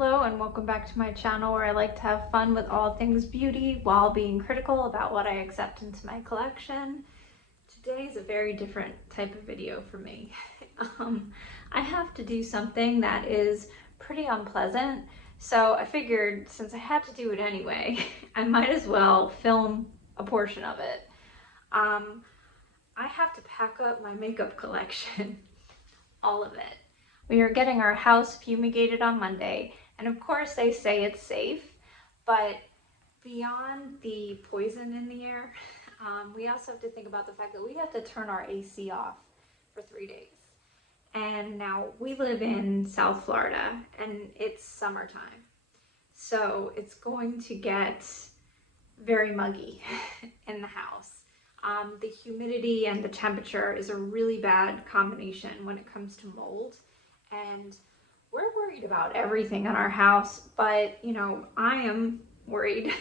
Hello and welcome back to my channel where I like to have fun with all things beauty while being critical about what I accept into my collection. Today is a very different type of video for me. I have to do something that is pretty unpleasant, so I figured since I had to do it anyway, I might as well film a portion of it. I have to pack up my makeup collection, all of it. We are getting our house fumigated on Monday, and of course they say it's safe, but beyond the poison in the air, we also have to think about the fact that we have to turn our AC off for 3 days. And now we live in South Florida and it's summertime. So it's going to get very muggy in the house. The humidity and the temperature is a really bad combination when it comes to mold. And we're worried about everything in our house, but you know, I am worried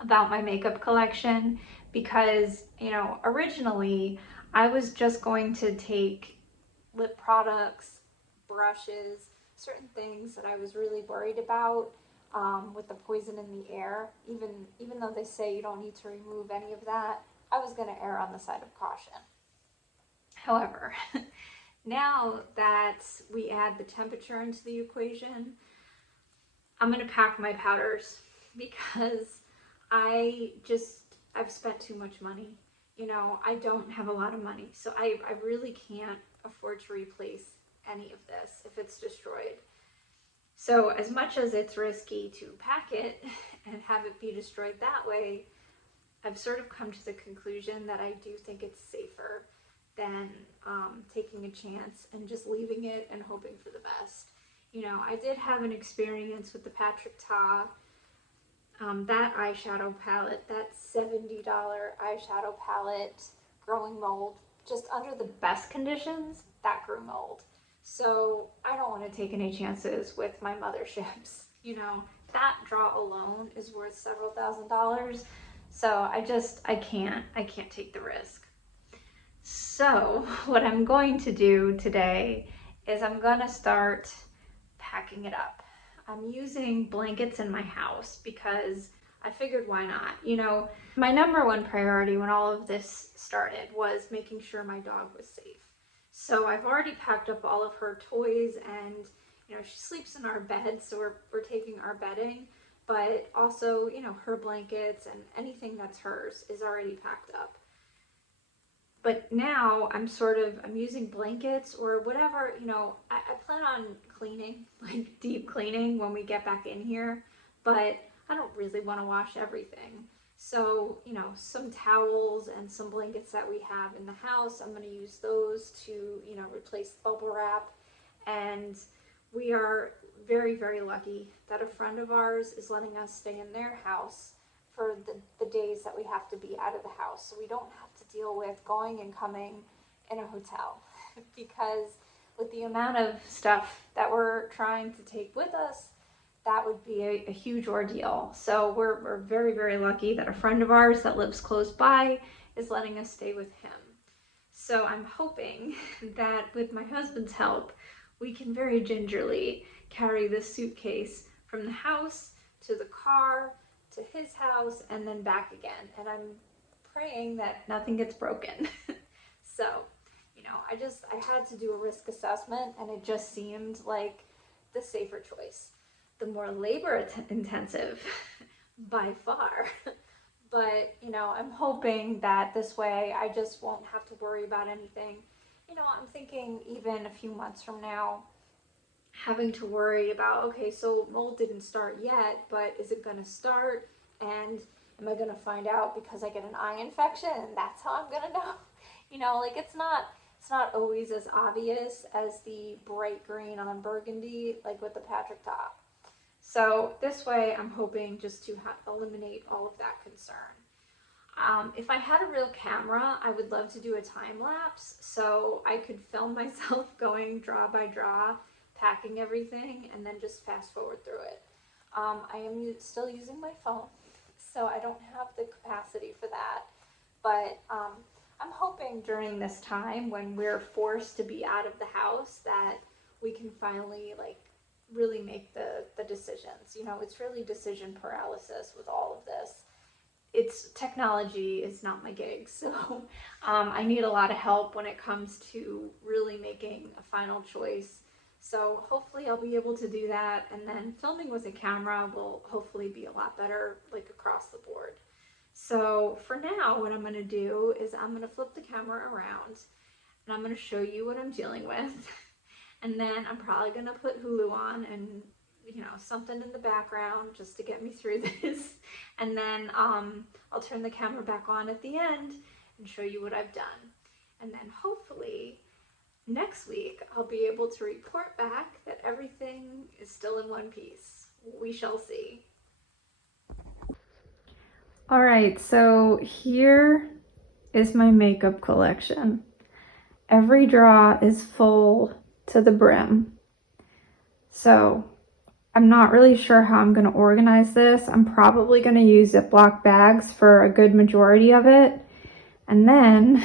about my makeup collection because, you know, originally I was just going to take lip products, brushes, certain things that I was really worried about with the poison in the air. Even though they say you don't need to remove any of that, I was going to err on the side of caution. However, now that we add the temperature into the equation, I'm going to pack my powders because I've spent too much money. You know, I don't have a lot of money, so I really can't afford to replace any of this if it's destroyed. So as much as it's risky to pack it and have it be destroyed that way, I've sort of come to the conclusion that I do think it's safer than taking a chance and just leaving it and hoping for the best. You know, I did have an experience with the Patrick Ta, that eyeshadow palette, that $70 eyeshadow palette, growing mold. Just under the best conditions, that grew mold. So I don't want to take any chances with my motherships. You know, that draw alone is worth several $1,000s. So I can't take the risk. So what I'm going to do today is I'm going to start packing it up. I'm using blankets in my house because I figured why not? You know, my number one priority when all of this started was making sure my dog was safe. So I've already packed up all of her toys and, you know, she sleeps in our bed, so we're taking our bedding. But also, you know, her blankets and anything that's hers is already packed up. But now I'm using blankets or whatever, you know, I plan on cleaning, like deep cleaning when we get back in here, but I don't really want to wash everything. So, you know, some towels and some blankets that we have in the house, I'm going to use those to, you know, replace bubble wrap. And we are very, very lucky that a friend of ours is letting us stay in their house for the days that we have to be out of the house. So we don't have to deal with going and coming in a hotel because with the amount of stuff that we're trying to take with us, that would be a huge ordeal. So we're very, very lucky that a friend of ours that lives close by is letting us stay with him. So I'm hoping that with my husband's help, we can very gingerly carry this suitcase from the house to the car, to his house, and then back again. And I'm praying that nothing gets broken. So, you know, I had to do a risk assessment and it just seemed like the safer choice. The more labor intensive by far. But, you know, I'm hoping that this way I just won't have to worry about anything. You know, I'm thinking even a few months from now, having to worry about, okay, so mold didn't start yet, but is it going to start? And am I going to find out because I get an eye infection and that's how I'm going to know? You know, like it's not always as obvious as the bright green on burgundy, like with the Patrick Ta. So this way I'm hoping just to eliminate all of that concern. If I had a real camera, I would love to do a time lapse so I could film myself going draw by draw, packing everything, and then just fast forward through it. I am still using my phone, so I don't have the capacity for that. But I'm hoping during this time when we're forced to be out of the house that we can finally like really make the decisions. You know, it's really decision paralysis with all of this. It's technology is not my gig, so I need a lot of help when it comes to really making a final choice. So hopefully I'll be able to do that, and then filming with a camera will hopefully be a lot better, like across the board. So for now, what I'm going to do is I'm going to flip the camera around and I'm going to show you what I'm dealing with. And then I'm probably going to put Hulu on and, you know, something in the background just to get me through this. And then I'll turn the camera back on at the end and show you what I've done. And then hopefully next week I'll be able to report back that everything is still in one piece. We shall see. All right, so here is my makeup collection. Every drawer is full to the brim. So I'm not really sure how I'm going to organize this. I'm probably going to use Ziploc bags for a good majority of it. And then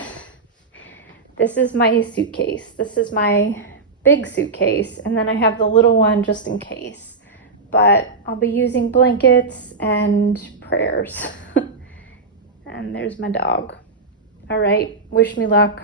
this is my suitcase. This is my big suitcase. And then I have the little one just in case. But I'll be using blankets and prayers. And there's my dog. All right, wish me luck.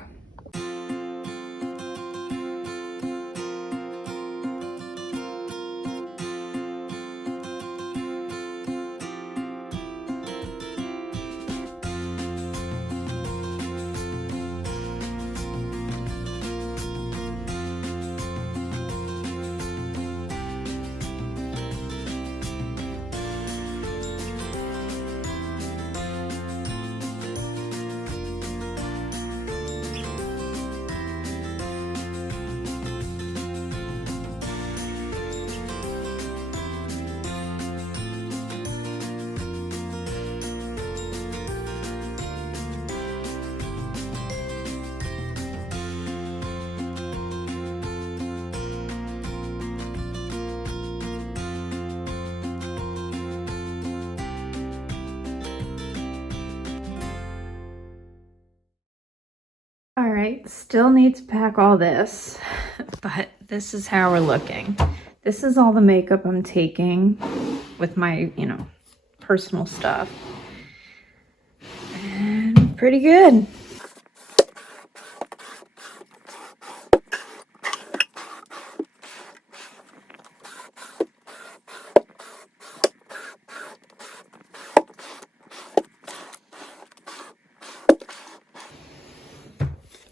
All right, still need to pack all this, but this is how we're looking. This is all the makeup I'm taking with my, you know, personal stuff. And pretty good.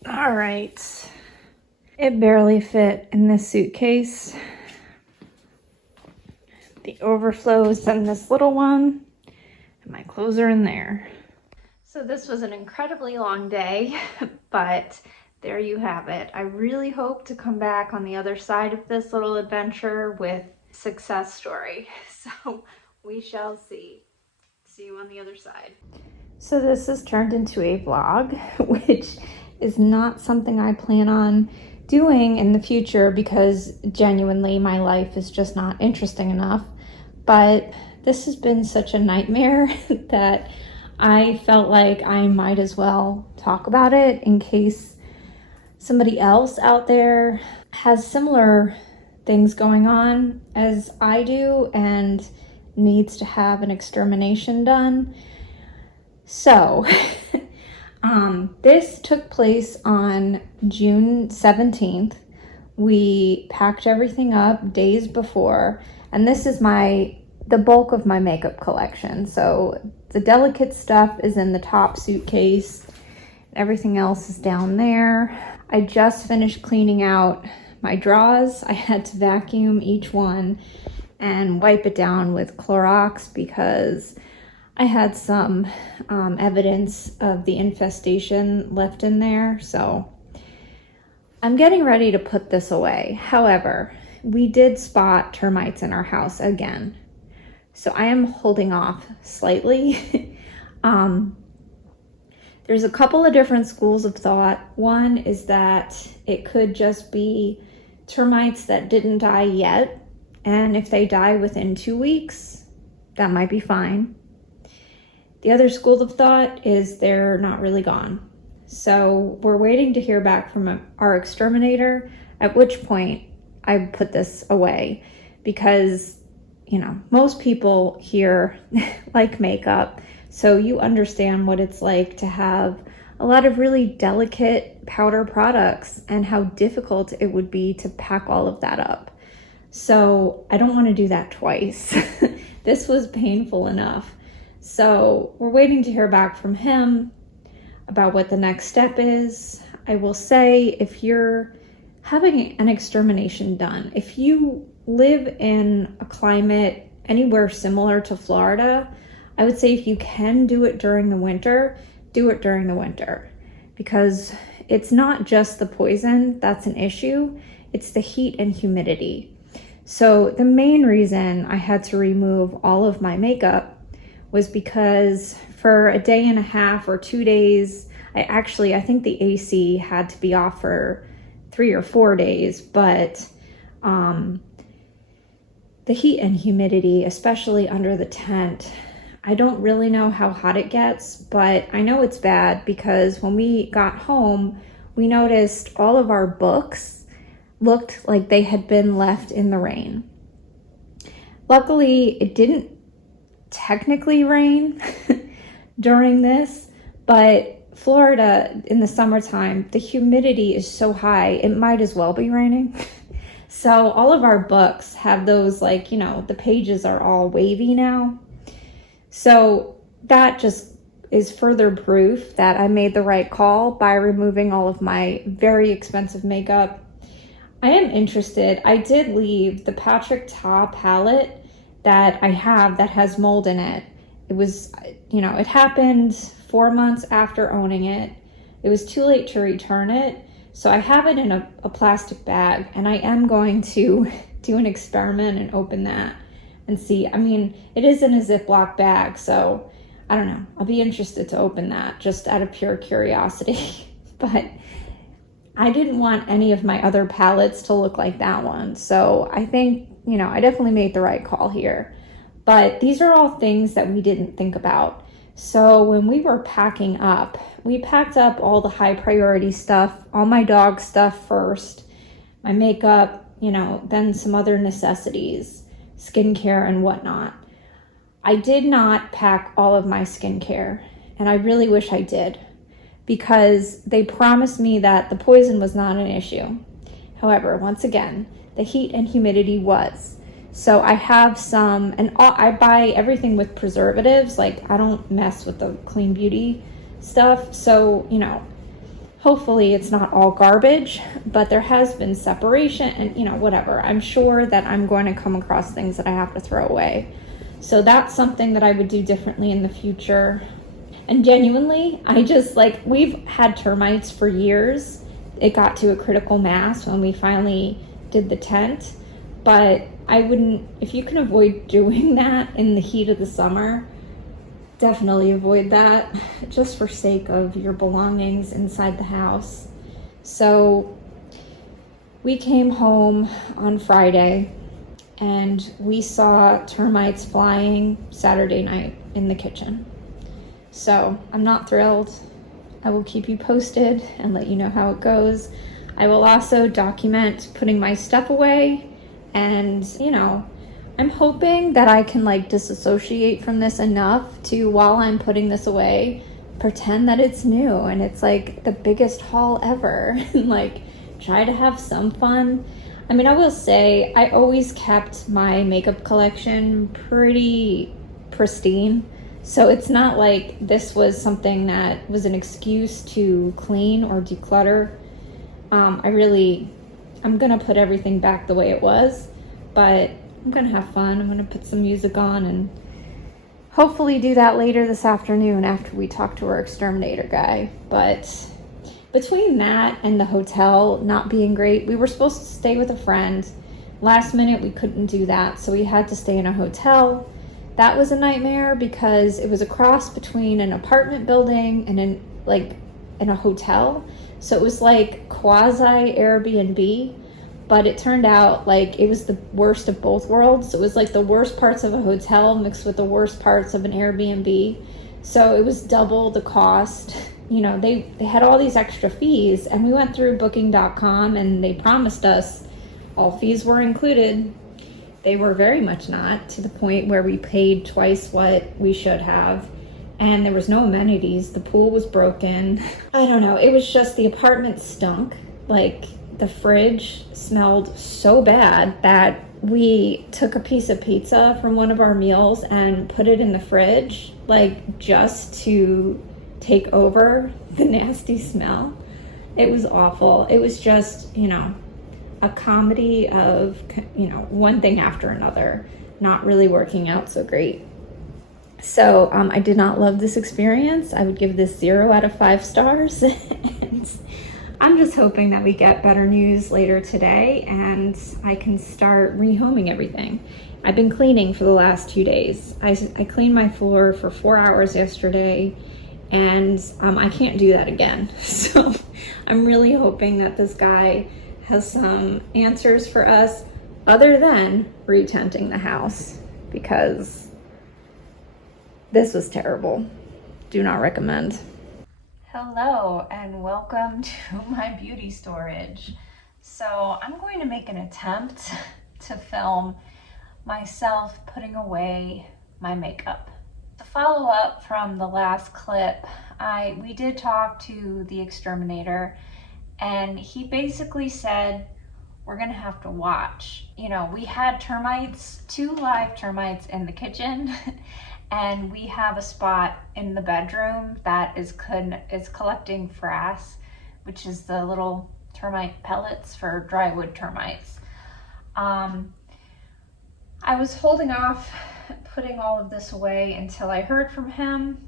All right, it barely fit in this suitcase. The overflows in this little one, and my clothes are in there. So this was an incredibly long day, but there you have it. I really hope to come back on the other side of this little adventure with success story. So we shall see. See you on the other side. So this has turned into a vlog, which is not something I plan on doing in the future because genuinely my life is just not interesting enough. But this has been such a nightmare that I felt like I might as well talk about it in case somebody else out there has similar things going on as I do and needs to have an extermination done. So this took place on June 17th. We packed everything up days before, and this is the bulk of my makeup collection. So the delicate stuff is in the top suitcase. Everything else is down there. I just finished cleaning out my drawers. I had to vacuum each one and wipe it down with Clorox because I had some evidence of the infestation left in there. So I'm getting ready to put this away. However, we did spot termites in our house again. So I am holding off slightly. There's a couple of different schools of thought. One is that it could just be termites that didn't die yet. And if they die within 2 weeks, that might be fine. The other school of thought is they're not really gone. So we're waiting to hear back from our exterminator, at which point I put this away. because, you know, most people here like makeup, so you understand what it's like to have a lot of really delicate powder products and how difficult it would be to pack all of that up. So I don't want to do that twice. This was painful enough. So we're waiting to hear back from him about what the next step is. I will say, if you're having an extermination done, if you live in a climate anywhere similar to Florida, I would say if you can do it during the winter, do it during the winter, because it's not just the poison that's an issue, it's the heat and humidity. So the main reason I had to remove all of my makeup was because for a day and a half or 2 days, I think the AC had to be off for 3 or 4 days, but the heat and humidity, especially under the tent, I don't really know how hot it gets, but I know it's bad because when we got home, we noticed all of our books looked like they had been left in the rain. Luckily, it didn't technically rain during this, but Florida in the summertime, the humidity is so high, it might as well be raining. So all of our books have those, like, you know, the pages are all wavy now. So that just is further proof that I made the right call by removing all of my very expensive makeup. I am interested. I did leave the Patrick Ta palette that I have that has mold in it. It was, you know, it happened 4 months after owning it. It was too late to return it. So I have it in a plastic bag, and I am going to do an experiment and open that and see. I mean, it is in a Ziploc bag, so I don't know. I'll be interested to open that just out of pure curiosity. But I didn't want any of my other palettes to look like that one. So I think, you know, I definitely made the right call here. But these are all things that we didn't think about. So when we were packing up, we packed up all the high priority stuff, all my dog stuff first, my makeup, you know, then some other necessities, skincare and whatnot. I did not pack all of my skincare, and I really wish I did, because they promised me that the poison was not an issue. However, once again, the heat and humidity was. So I have some, and I buy everything with preservatives. Like, I don't mess with the clean beauty stuff. So, you know, hopefully it's not all garbage, but there has been separation and, you know, whatever. I'm sure that I'm going to come across things that I have to throw away. So that's something that I would do differently in the future. And genuinely, I just, like, we've had termites for years. It got to a critical mass when we finally did the tent. But I wouldn't, if you can avoid doing that in the heat of the summer, definitely avoid that, just for sake of your belongings inside the house. So we came home on Friday and we saw termites flying Saturday night in the kitchen. So I'm not thrilled. I will keep you posted and let you know how it goes. I will also document putting my stuff away, and, you know, I'm hoping that I can, like, disassociate from this enough to, while I'm putting this away, pretend that it's new and it's like the biggest haul ever and, like, try to have some fun. I mean, I will say I always kept my makeup collection pretty pristine. So it's not like this was something that was an excuse to clean or declutter. I'm gonna put everything back the way it was, but I'm gonna have fun. I'm gonna put some music on and hopefully do that later this afternoon after we talk to our exterminator guy. But between that and the hotel not being great, we were supposed to stay with a friend. Last minute, we couldn't do that, so we had to stay in a hotel. That was a nightmare because it was a cross between an apartment building and in a hotel. So it was like quasi Airbnb, but it turned out like it was the worst of both worlds. So it was like the worst parts of a hotel mixed with the worst parts of an Airbnb. So it was double the cost. You know, they had all these extra fees, and we went through booking.com and they promised us all fees were included. They were very much not, to the point where we paid twice what we should have. And there was no amenities. The pool was broken. I don't know. It was just, the apartment stunk. Like, the fridge smelled so bad that we took a piece of pizza from one of our meals and put it in the fridge, like, just to take over the nasty smell. It was awful. It was just, you know, a comedy of, you know, one thing after another, not really working out so great. So I did not love this experience. I would give this 0 out of 5 stars. And I'm just hoping that we get better news later today and I can start rehoming everything. I've been cleaning for the last 2 days. I cleaned my floor for 4 hours yesterday, and I can't do that again. So I'm really hoping that this guy has some answers for us other than re-tenting the house, because this was terrible. Do not recommend. Hello and welcome to my beauty storage. So I'm going to make an attempt to film myself putting away my makeup. To follow up from the last clip, we did talk to the exterminator, and he basically said we're gonna have to watch. You know, we had termites, 2 live termites in the kitchen, and we have a spot in the bedroom that is collecting frass, which is the little termite pellets for drywood termites. I was holding off putting all of this away until I heard from him,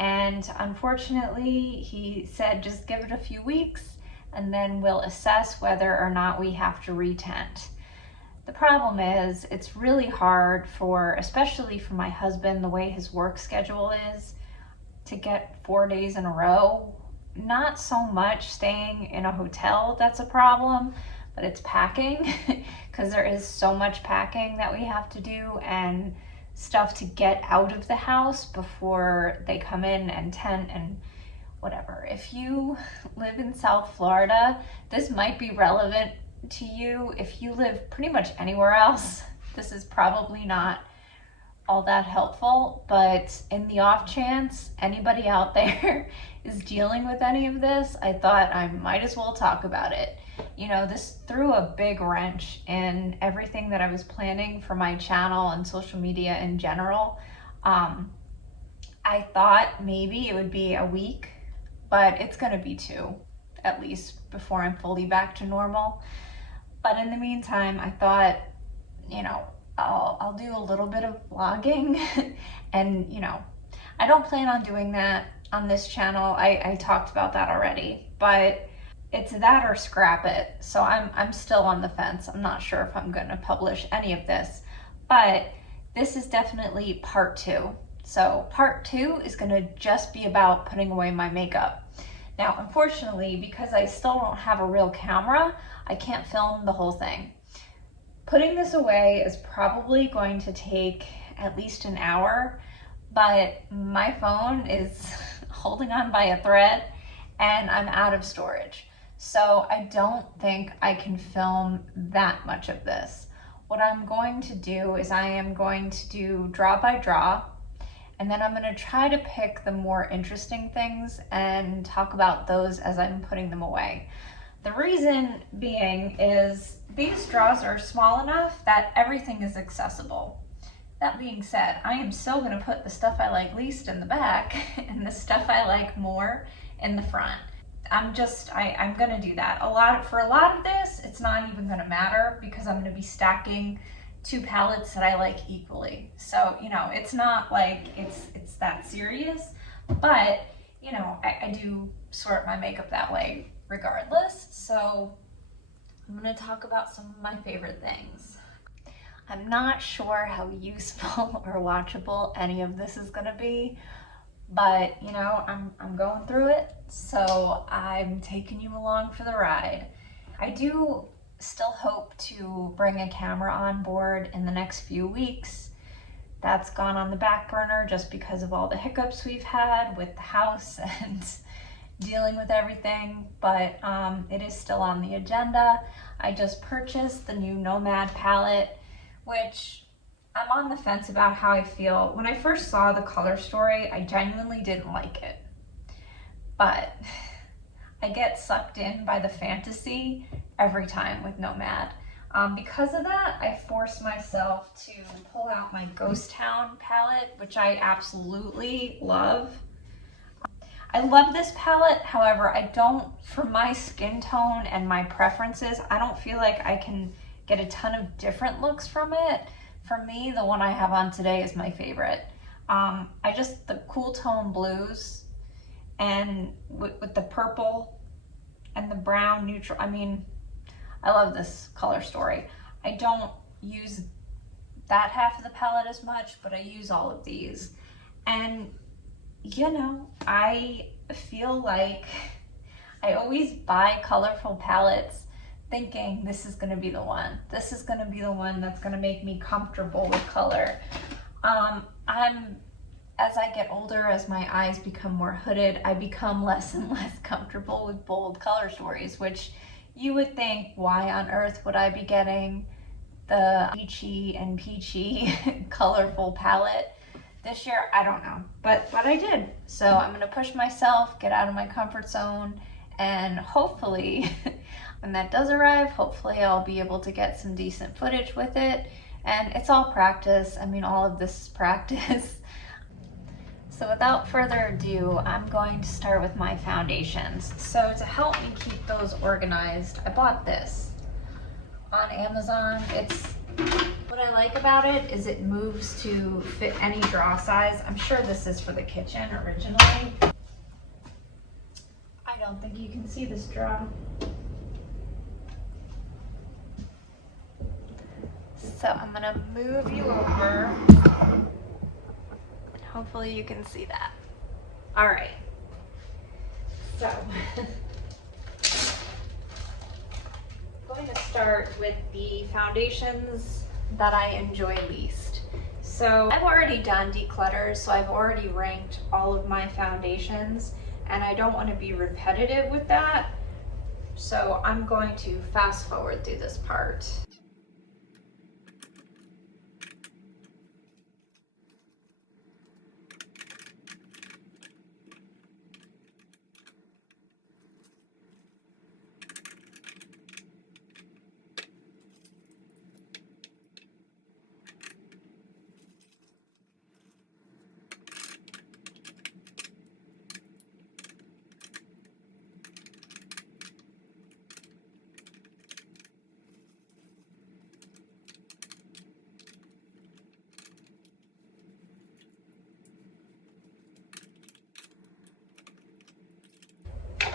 and unfortunately he said just give it a few weeks and then we'll assess whether or not we have to re-tent. The problem is, it's really hard especially for my husband, the way his work schedule is, to get 4 days in a row. Not so much staying in a hotel that's a problem, but it's packing, because there is so much packing that we have to do and stuff to get out of the house before they come in and tent and whatever. If you live in South Florida, this might be relevant to you. If you live pretty much anywhere else, this is probably not all that helpful, but in the off chance anybody out there is dealing with any of this, I thought I might as well talk about it. You know, this threw a big wrench in everything that I was planning for my channel and social media in general. I thought maybe it would be a week, but it's gonna be 2 at least before I'm fully back to normal. But in the meantime, I thought, you know, I'll do a little bit of vlogging and, you know, I don't plan on doing that on this channel. I talked about that already, but it's that or scrap it. So I'm still on the fence. I'm not sure if I'm gonna publish any of this, but this is definitely part 2. So part 2 is gonna just be about putting away my makeup. Now, unfortunately, because I still don't have a real camera, I can't film the whole thing. Putting this away is probably going to take at least an hour, but my phone is holding on by a thread and I'm out of storage. So I don't think I can film that much of this. What I'm going to do is I am going to do draw by draw, and then I'm going to try to pick the more interesting things and talk about those as I'm putting them away. The reason being is these drawers are small enough that everything is accessible. That being said, I am still going to put the stuff I like least in the back and the stuff I like more in the front. I'm going to do that. For a lot of this, it's not even going to matter because I'm going to be stacking 2 palettes that I like equally. So, you know, it's not like it's that serious, but, you know, I do sort my makeup that way regardless. So I'm going to talk about some of my favorite things. I'm not sure how useful or watchable any of this is going to be, but, you know, I'm going through it, so I'm taking you along for the ride. I do still hope to bring a camera on board in the next few weeks. That's gone on the back burner just because of all the hiccups we've had with the house and dealing with everything, but it is still on the agenda. I just purchased the new Nomad palette, which I'm on the fence about how I feel. When I first saw the color story, I genuinely didn't like it. But I get sucked in by the fantasy every time with Nomad. Because of that, I force myself to pull out my Ghost Town palette, which I absolutely love. I love this palette, however, I don't, for my skin tone and my preferences, I don't feel like I can get a ton of different looks from it. For me, the one I have on today is my favorite. The cool tone blues and with the purple and the brown neutral, I mean, I love this color story. I don't use that half of the palette as much, but I use all of these. And you know, I feel like I always buy colorful palettes thinking this is gonna be the one. This is gonna be the one that's gonna make me comfortable with color. As I get older, as my eyes become more hooded, I become less and less comfortable with bold color stories, which you would think, why on earth would I be getting the peachy and peachy colorful palette this year? I don't know, but I did. So I'm gonna push myself, get out of my comfort zone, and hopefully when that does arrive, hopefully I'll be able to get some decent footage with it. And it's all practice. I mean, all of this is practice. So without further ado, I'm going to start with my foundations. So to help me keep those organized, I bought this on Amazon. What I like about it is it moves to fit any drawer size. I'm sure this is for the kitchen originally. I don't think you can see this drawer. So I'm gonna move you over. Hopefully you can see that. All right. So I'm going to start with the foundations that I enjoy least. So I've already done declutters, so I've already ranked all of my foundations, and I don't want to be repetitive with that. So I'm going to fast forward through this part.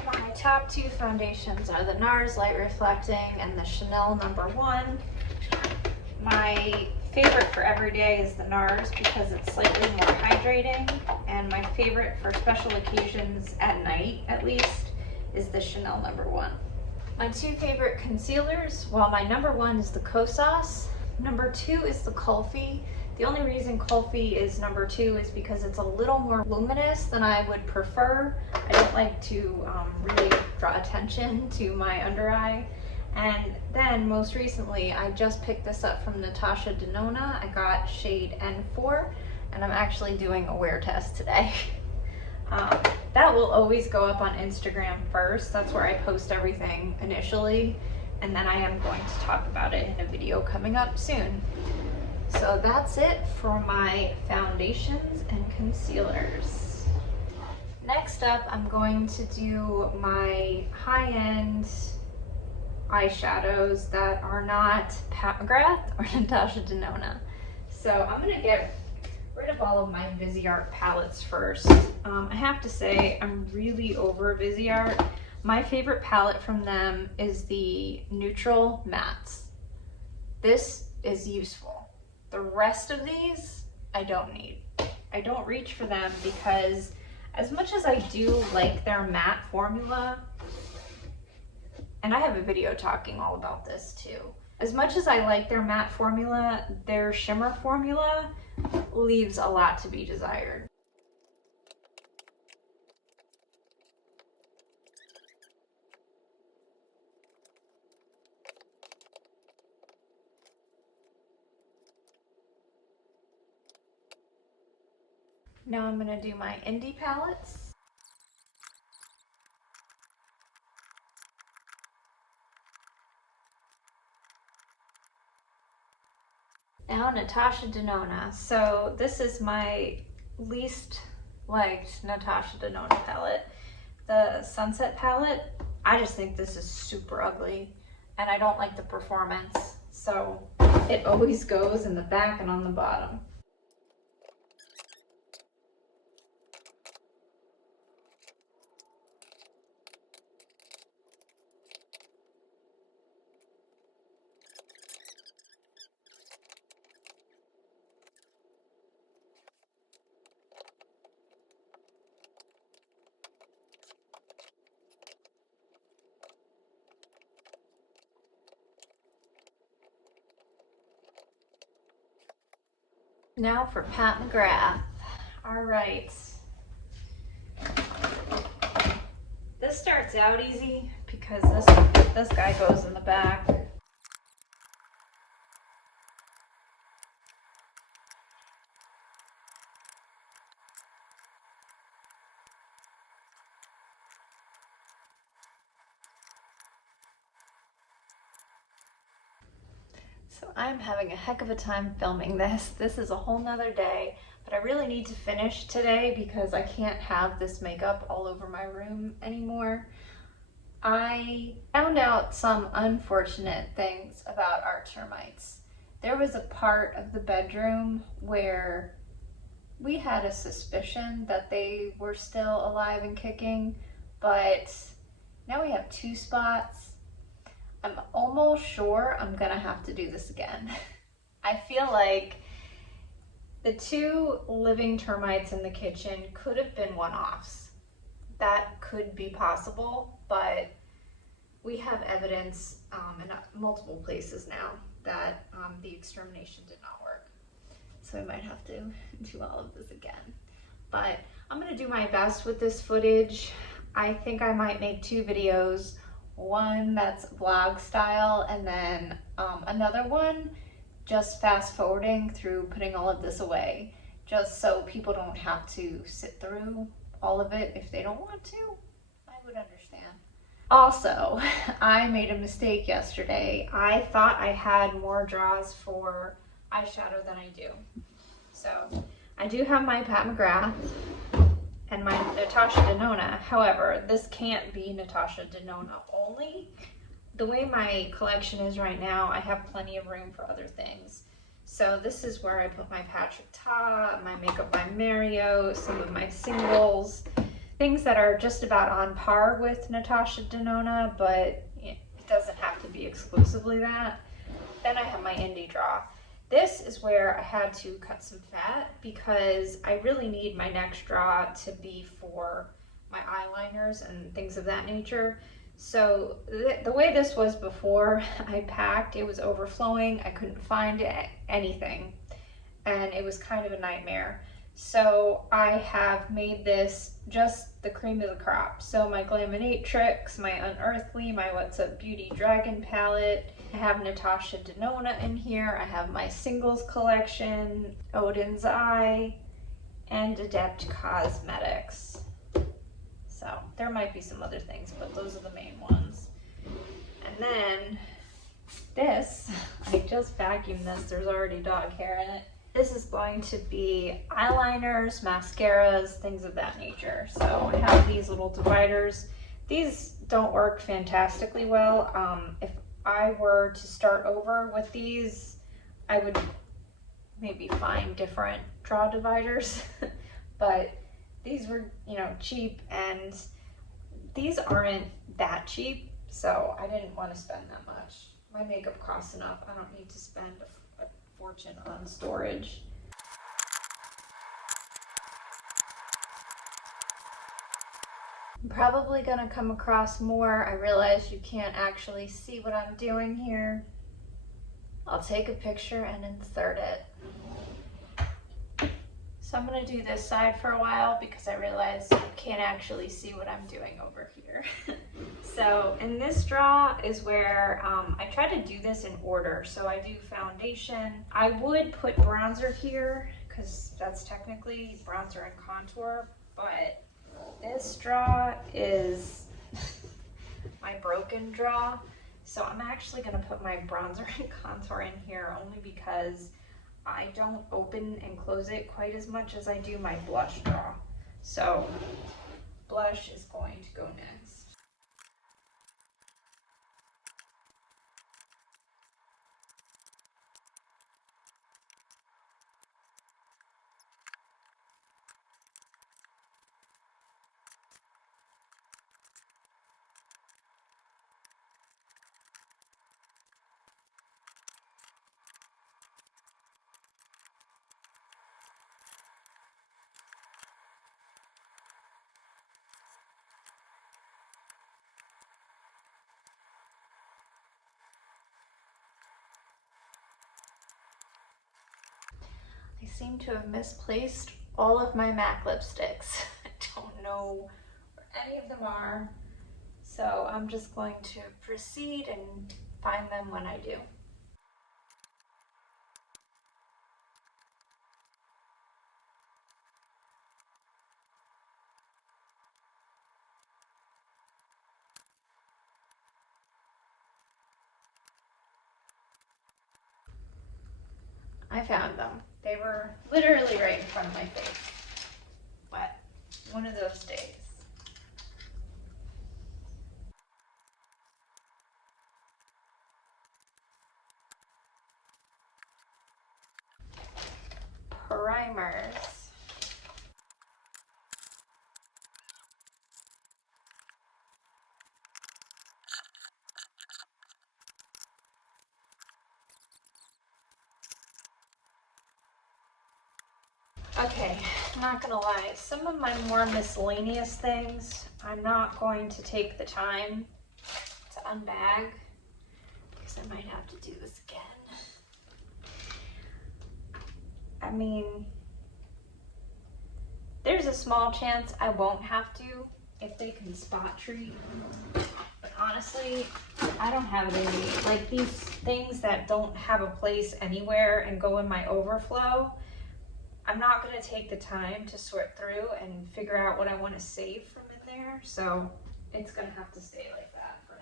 My top two foundations are the NARS Light Reflecting and the Chanel #1. My favorite for every day is the NARS because it's slightly more hydrating, and my favorite for special occasions at night, at least, is the Chanel #1. My two favorite concealers, well, my #1 is the Kosas, #2 is the Kulfi. The only reason Kulfi is #2 is because it's a little more luminous than I would prefer. I don't like to really draw attention to my under eye. And then most recently, I just picked this up from Natasha Denona. I got shade N4, and I'm actually doing a wear test today. That will always go up on Instagram first. That's where I post everything initially, and then I am going to talk about it in a video coming up soon. So that's it for my foundations and concealers. Next up, I'm going to do my high-end eyeshadows that are not McGrath or Natasha Denona. So I'm gonna get rid of all of my Viseart palettes first. I have to say, I'm really over Viseart. My favorite palette from them is the Neutral Mattes. This is useful. The rest of these, I don't need. I don't reach for them because as much as I do like their matte formula, and I have a video talking all about this too, as much as I like their matte formula, their shimmer formula leaves a lot to be desired. Now I'm gonna do my indie palettes. Now Natasha Denona. So this is my least liked Natasha Denona palette. The Sunset palette, I just think this is super ugly and I don't like the performance. So it always goes in the back and on the bottom. Now for Pat McGrath. All right. This starts out easy because this guy goes in the back. So I'm having a heck of a time filming this. This is a whole nother day, but I really need to finish today because I can't have this makeup all over my room anymore. I found out some unfortunate things about our termites. There was a part of the bedroom where we had a suspicion that they were still alive and kicking, but now we have 2 spots. I'm almost sure I'm gonna have to do this again. I feel like the 2 living termites in the kitchen could have been one-offs. That could be possible, but we have evidence in multiple places now that the extermination did not work. So I might have to do all of this again. But I'm gonna do my best with this footage. I think I might make 2 videos. One that's vlog style, and then another one just fast forwarding through putting all of this away, just so people don't have to sit through all of it if they don't want to. I would understand. Also, I made a mistake yesterday. I thought I had more draws for eyeshadow than I do. So I do have my Pat McGrath and my Natasha Denona. However, this can't be Natasha Denona only. The way my collection is right now, I have plenty of room for other things. So this is where I put my Patrick Ta, my Makeup by Mario, some of my singles, things that are just about on par with Natasha Denona, but it doesn't have to be exclusively that. Then I have my indie draw. This is where I had to cut some fat because I really need my next draw to be for my eyeliners and things of that nature. So the way this was before I packed, it was overflowing. I couldn't find anything and it was kind of a nightmare. So I have made this just the cream of the crop. So my Glaminatrix, my Unearthly, my What's Up Beauty Dragon palette. I have Natasha Denona in here. I have my singles collection, Odin's Eye, and Adept Cosmetics. So there might be some other things, but those are the main ones. And then this, I just vacuumed this. There's already dog hair in it. This is going to be eyeliners, mascaras, things of that nature. So I have these little dividers. These don't work fantastically well. If I were to start over with these, I would maybe find different draw dividers. But these were, cheap, and these aren't that cheap, so I didn't want to spend that much. My makeup costs enough. I don't need to spend a fortune on storage. I'm probably gonna come across more. I realize you can't actually see what I'm doing here. I'll take a picture and insert it. So I'm gonna do this side for a while because I realize you can't actually see what I'm doing over here. So in this draw is where I try to do this in order. So I do foundation. I would put bronzer here because that's technically bronzer and contour, but this straw is my broken draw. So I'm actually gonna put my bronzer and contour in here only because I don't open and close it quite as much as I do my blush draw. So blush is going to go next. I seem to have misplaced all of my MAC lipsticks. I don't know where any of them are, so I'm just going to proceed and find them when I do. I found them. They were literally right in front of my face. But one of those days. Primers. Okay, I'm not gonna lie, some of my more miscellaneous things, I'm not going to take the time to unbag because I might have to do this again. I mean, there's a small chance I won't have to if they can spot treat, but honestly, I don't have it in me. Like these things that don't have a place anywhere and go in my overflow, I'm not going to take the time to sort through and figure out what I want to save from in there, so it's going to have to stay like that for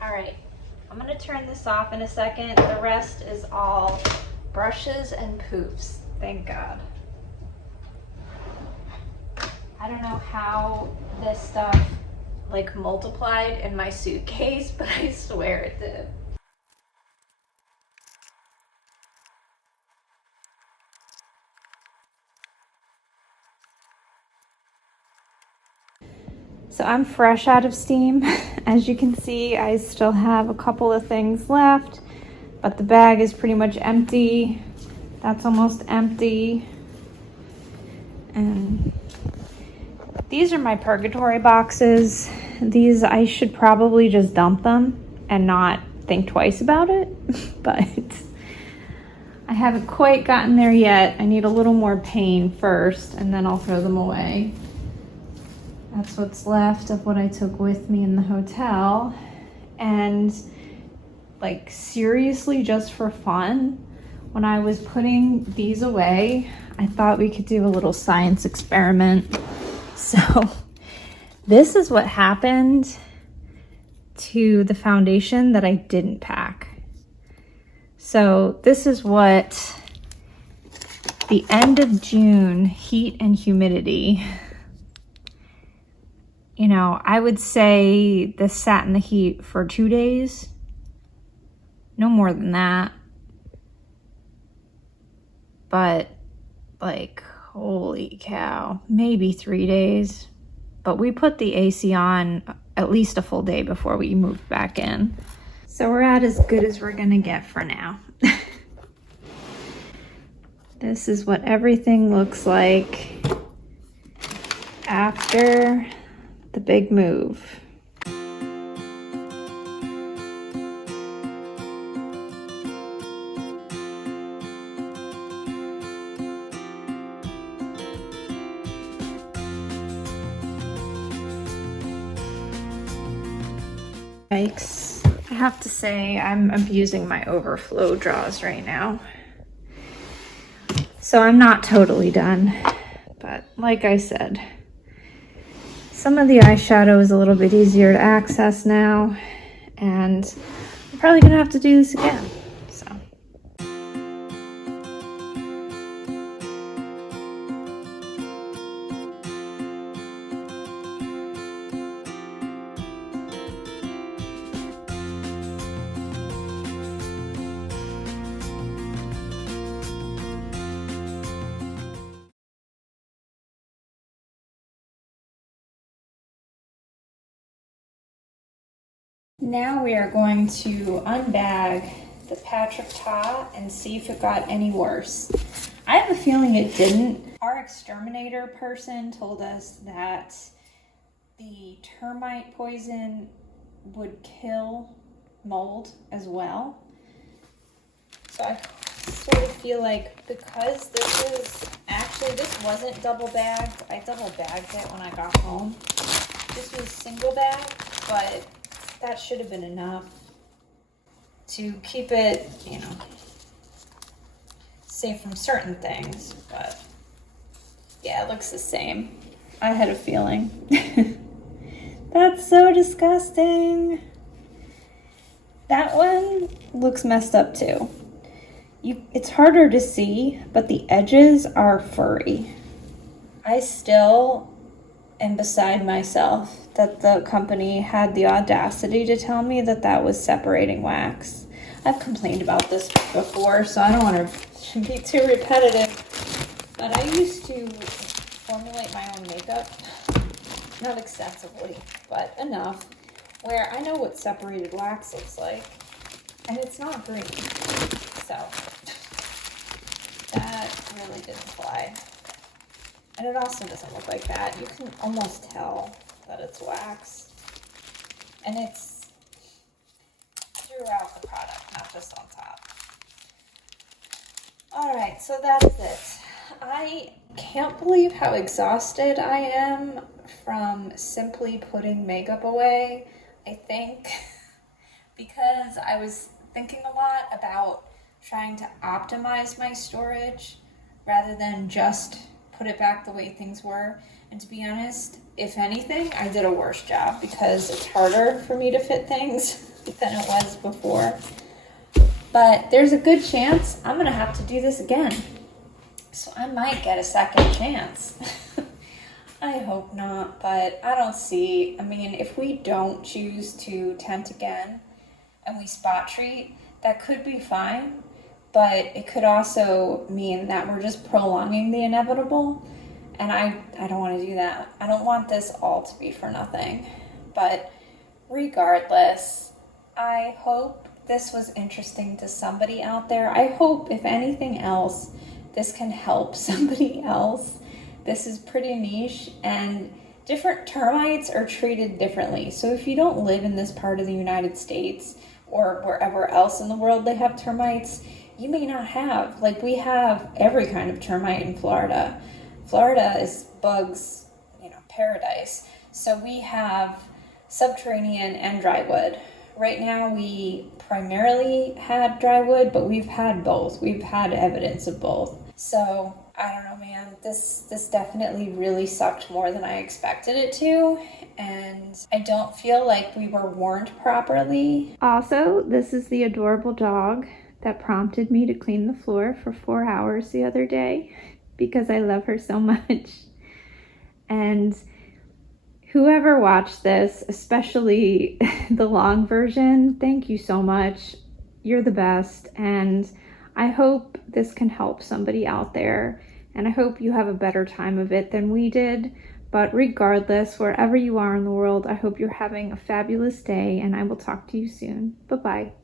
now. Alright, I'm going to turn this off in a second. The rest is all brushes and poofs, thank God. I don't know how this stuff like multiplied in my suitcase, but I swear it did. So I'm fresh out of steam. As you can see, I still have a couple of things left, but the bag is pretty much empty. That's almost empty. And these are my purgatory boxes. These, I should probably just dump them and not think twice about it, but I haven't quite gotten there yet. I need a little more paint first, and then I'll throw them away. That's what's left of what I took with me in the hotel. And like seriously, just for fun, when I was putting these away, I thought we could do a little science experiment. So this is what happened to the foundation that I didn't pack. So this is what the end of June heat and humidity, you know, I would say this sat in the heat for 2 days, no more than that. But like, holy cow, maybe 3 days. But we put the AC on at least a full day before we moved back in. So we're at as good as we're gonna get for now. This is what everything looks like after the big move. Yikes. I have to say I'm abusing my overflow draws right now. So I'm not totally done, but like I said, some of the eyeshadow is a little bit easier to access now, and I'm probably gonna have to do this again. So. Now we are going to unbag the Patrick Ta and see if it got any worse. I have a feeling it didn't. Our exterminator person told us that the termite poison would kill mold as well. So I sort of feel like because this wasn't double bagged. I double bagged it when I got home. This was single bagged, but that should have been enough to keep it, you know, safe from certain things. But yeah, it looks the same. I had a feeling. That's so disgusting. That one looks messed up too. It's harder to see, but the edges are furry. I still am beside myself that the company had the audacity to tell me that that was separating wax. I've complained about this before, so I don't want to be too repetitive, but I used to formulate my own makeup, not extensively, but enough, where I know what separated wax looks like, and it's not green, so that really didn't fly. And it also doesn't look like that. You can almost tell that it's wax. And it's throughout the product, not just on top. Alright, so that's it. I can't believe how exhausted I am from simply putting makeup away, I think. Because I was thinking a lot about trying to optimize my storage rather than just put it back the way things were. And to be honest, if anything, I did a worse job because it's harder for me to fit things than it was before. But there's a good chance I'm gonna have to do this again. So I might get a second chance. I hope not, but I don't see, I mean, if we don't choose to tint again and we spot treat, that could be fine. But it could also mean that we're just prolonging the inevitable. And I don't want to do that. I don't want this all to be for nothing. But regardless, I hope this was interesting to somebody out there. I hope, if anything else, this can help somebody else. This is pretty niche, and different termites are treated differently. So if you don't live in this part of the United States or wherever else in the world they have termites, you may not have, like we have every kind of termite in Florida. Florida is bugs, you know, paradise. So we have subterranean and dry wood. Right now we primarily had dry wood, but we've had both. We've had evidence of both. So I don't know, man, this definitely really sucked more than I expected it to. And I don't feel like we were warned properly. Also, this is the adorable dog that prompted me to clean the floor for 4 hours the other day because I love her so much. And whoever watched this, especially the long version, thank you so much. You're the best. And I hope this can help somebody out there. And I hope you have a better time of it than we did. But regardless, wherever you are in the world, I hope you're having a fabulous day, and I will talk to you soon. Bye-bye.